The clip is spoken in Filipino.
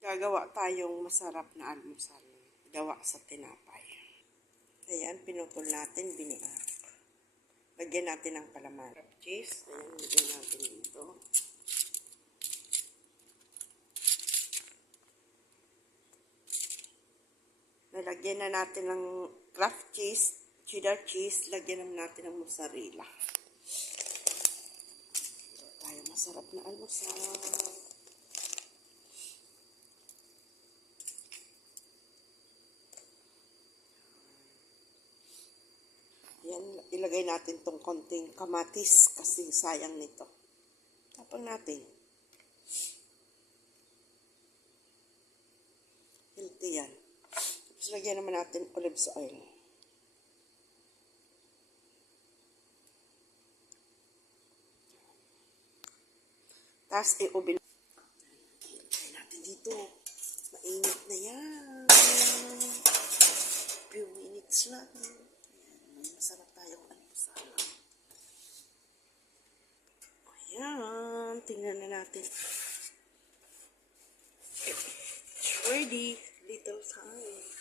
Gagawa tayong masarap na almusal. Gawa sa tinapay. Ayan, pinutol natin, biniak. Lagyan natin ng palaman. Cheese, ayan, lagyan natin dito. Nalagyan na natin ng Kraft cheese, cheddar cheese, lagyan naman natin ng mozzarella. Ito tayo masarap na almusal. Yan, ilagay natin tong konting kamatis kasi sayang nito. Tapang natin. Healthy yan. Tapos lagyan naman natin olive oil. Tapos i-oven. Ilagay natin dito. Mainit na yan. Few minutes lang. Masarap tayong almusal. Ayan, tingnan na natin. It's ready. Little time.